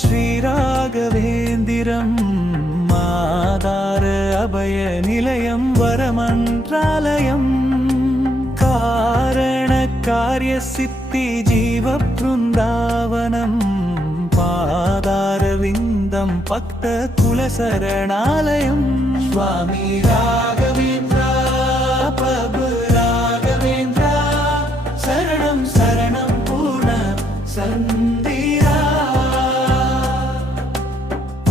श्रीराघवेन्द्रं मादार अभयनिलयं वरमन्त्रालयं कारणकार्यसिद्धि जीववृन्दावनं पादारविन्दं भक्तकुलशरणालयं स्वामी राघवेन्द्र प्रभु राघवेन्द्र शरणं शरणं पूर्ण सन्धिरा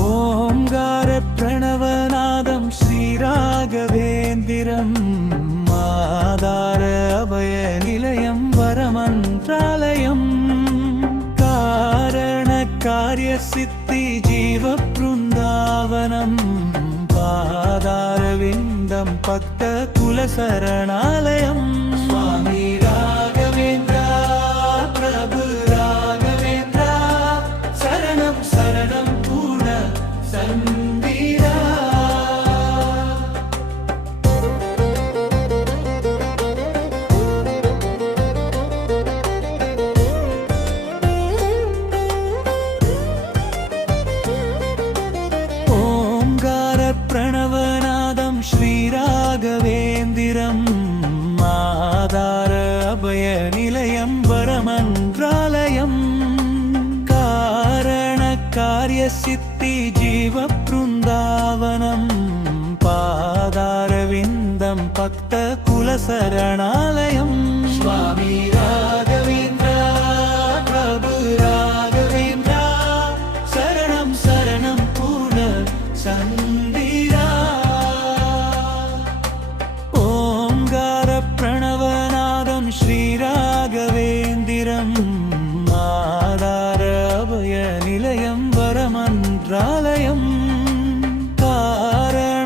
ओंकार प्रणवनादं श्रीराघवेन्द्रं मादार अभयनिलयं वरमन्त्रालयं कारणकार्यसिद्धि जीववृन्दावनं पादारविन्दं भक्तकुलशरणालयं स्वामी राघवेन्द्र प्रभु राघवेन्द्र शरणं शरणं पूर्ण सन्धिरा ओंकार प्रणवनादं श्रीराघवेन्द्रं मादार अभयनिलयं वरमन्त्रालयं कारणकार्यसिद्धि जीववृन्दावनं पादारविन्दं भक्तकुलशरणालयं स्वामी राघवेन्द्र प्रभु राघवेन्द्र शरणं शरणं पूर्ण सन्धिरा ओंकार प्रणवनादं श्रीराघवेन्द्रं मादार अभयनिलयं वरमन्त्रालयं कारणकार्यसिद्धि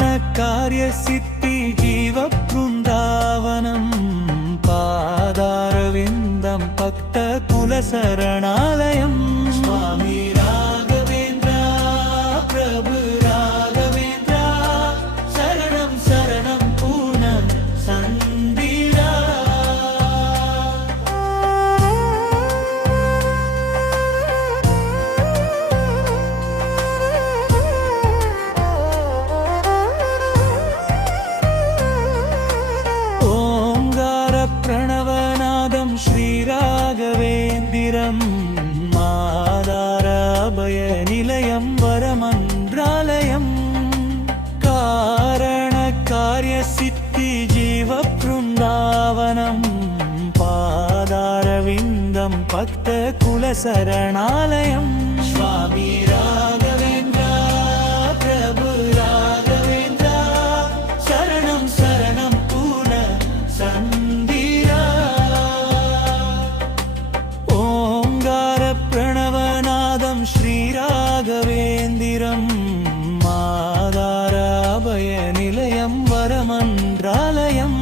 जीववृन्दावनं पादारविन्दं भक्तकुलशरणालयं स्वामी राघवेन्द्र प्रभु राघवेन्द्र शरणं शरणं पूर्ण सन्धिरा ओंकार प्रणवनादं श्रीराघवेन्द्रं मादार अभयनिलयं वरमन्त्रालयं कारणकार्यसिद्धि जीववृन्दावनं पादारविन्दं भक्तकुलशरणालयं स्वामी राघवेन्द्र प्रभु राघवेन्द्र शरणं शरणं पूर्ण सन्धिरा ओंकार प्रणवनादं श्रीराघवेन्द्रं मादार अभयनिलयं वरमन्त्रालयं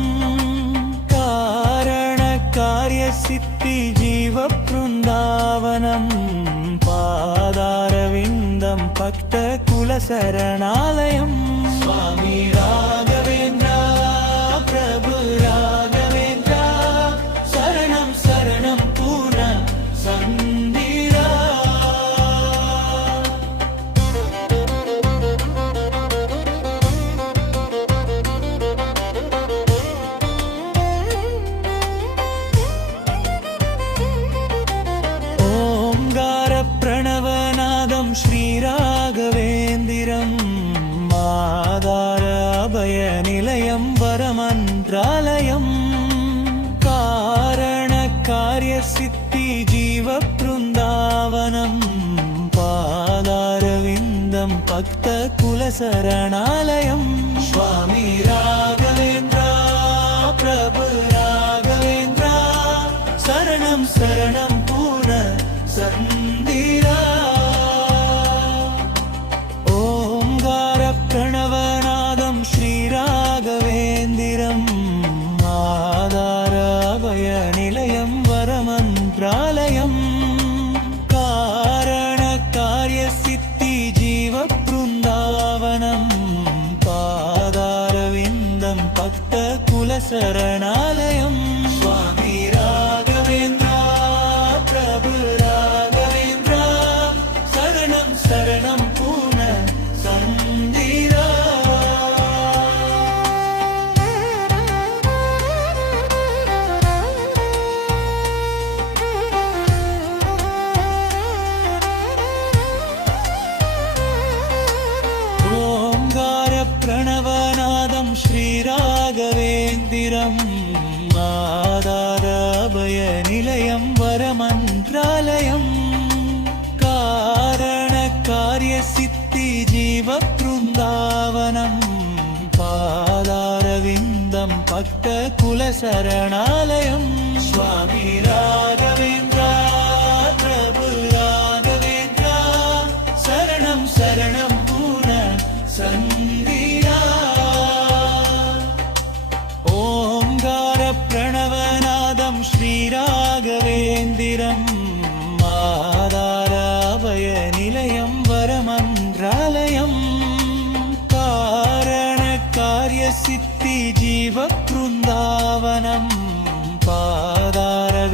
कारणकार्यसिद्धि जीववृन्दावनं पादारविन्दं भक्तकुलशरणालयं स्वामी राघवेन्द्र प्रभु राघवेन्द्र शरणं शरणं पूर्ण सन्धिरा ओंकार प्रणवनादं श्रीराघवेन्द्रं मादार अभयनिलयं वरमन्त्रालयं कारणकार्यसिद्धि जीववृन्दावनं पादारविन्दं भक्तकुलशरणालयं स्वामी राघवेन्द्र प्रभु राघवेन्द्र शरणं शरणं पूर्ण सन्धिरा ओंकार प्रणवनादं श्रीराघवेन्द्रं मादार अभयनिलयं वरमन्त्रालयं कारणकार्यसिद्धि जीववृन्दावनं पादारविन्दं भक्तकुलशरणालयं स्वामी राघवेन्द्र प्रभु राघवेन्द्र शरणं சரணம் பூர்ண சந்திரா. ஓங்கார பிரணவநாதம் ஸ்ரீராகவேந்திரம் ஆதார அபய நிலையம் வரமன்றாலயம் காரண காரிய சித்தி ஜீவ பிருந்தாவனம் பாதாரவிந்தம் பக்த குல சரணாலயம் சுவாமி ராகவேந்திரா பிரபு ராகவேந்திரா சரணம் சரணம் பூர்ண சந்திரா. ஓங்கார பிரணவநாதம் ஸ்ரீராகவேந்திரம் ஆதார அபய நிலையம் வரமன்றாலயம் காரண காரிய சித்தி ஜீவ பிருந்தாவனம் பாதாரவிந்தம்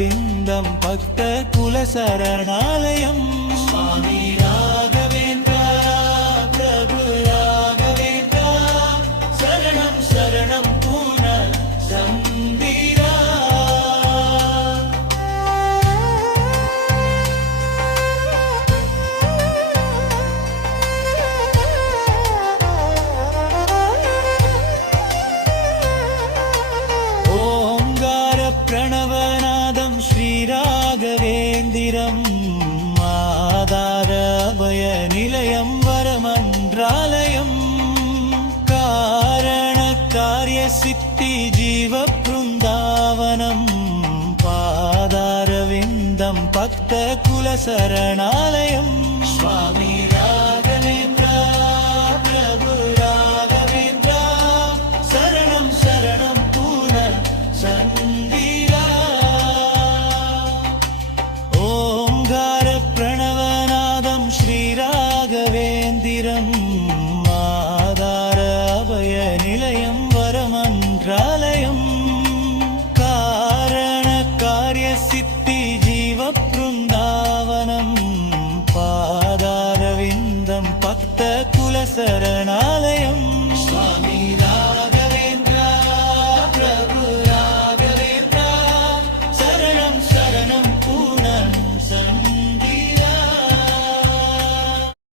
பக்த குல சரணாலயம் சுவாமி ராகவேந்திரா பிரபு ராகவேந்திரா சரணம் சரணம் பூர்ண சந்திரா. ஓங்கார பிரணவநாதம் ஸ்ரீராகவேந்திரம் ஆதார அபய நிலையம் வரமன்றாலயம் காரண காரிய சித்தி ஜீவ பிருந்தாவனம் பாதாரவிந்தம் பக்த குல சரணாலயம் சுவாமி ராகவேந்திரா பிரபு ராகவேந்திரா சரணம் சரணம் பூர்ண சந்திரா. ஓங்கார பிரணவநாதம் ஸ்ரீராகவேந்திரம் ஆதார அபய நிலையம் வரமன்றாலயம் காரண காரிய சித்தி ஜீவ பிருந்தாவனம் பாதாரவிந்தம் பக்த குல சரணாலயம்